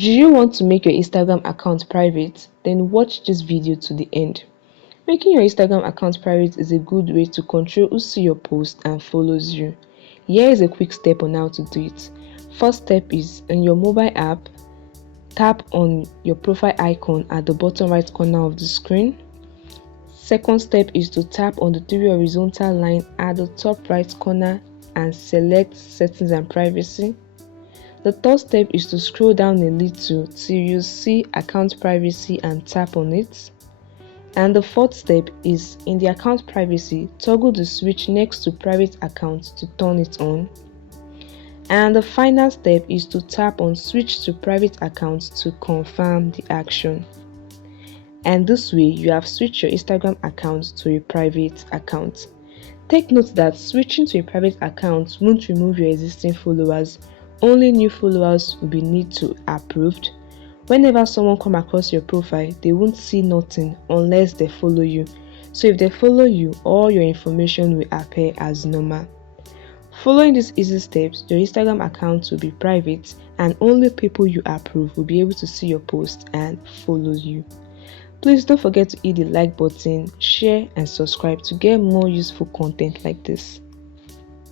Do you want to make your Instagram account private? Then watch this video to the end. Making your Instagram account private is a good way to control who sees your post and follows you. Here is a quick step on how to do it. First step is in your mobile app, tap on your profile icon at the bottom right corner of the screen. Second step is to tap on the three horizontal line at the top right corner and select Settings and Privacy. The third step is to scroll down a little till you see Account Privacy and tap on it. And the fourth step is in the Account Privacy, toggle the switch next to Private Account to turn it on. And the final step is to tap on Switch to Private Account to confirm the action. And this way you have switched your Instagram account to a private account. Take note that switching to a private account won't remove your existing followers. Only new followers will be need to approved. Whenever someone come across your profile, they won't see nothing unless they follow you. So if they follow you, all your information will appear as normal. Following these easy steps, your Instagram account will be private and only people you approve will be able to see your post and follow you. Please don't forget to hit the like button, share and subscribe to get more useful content like this.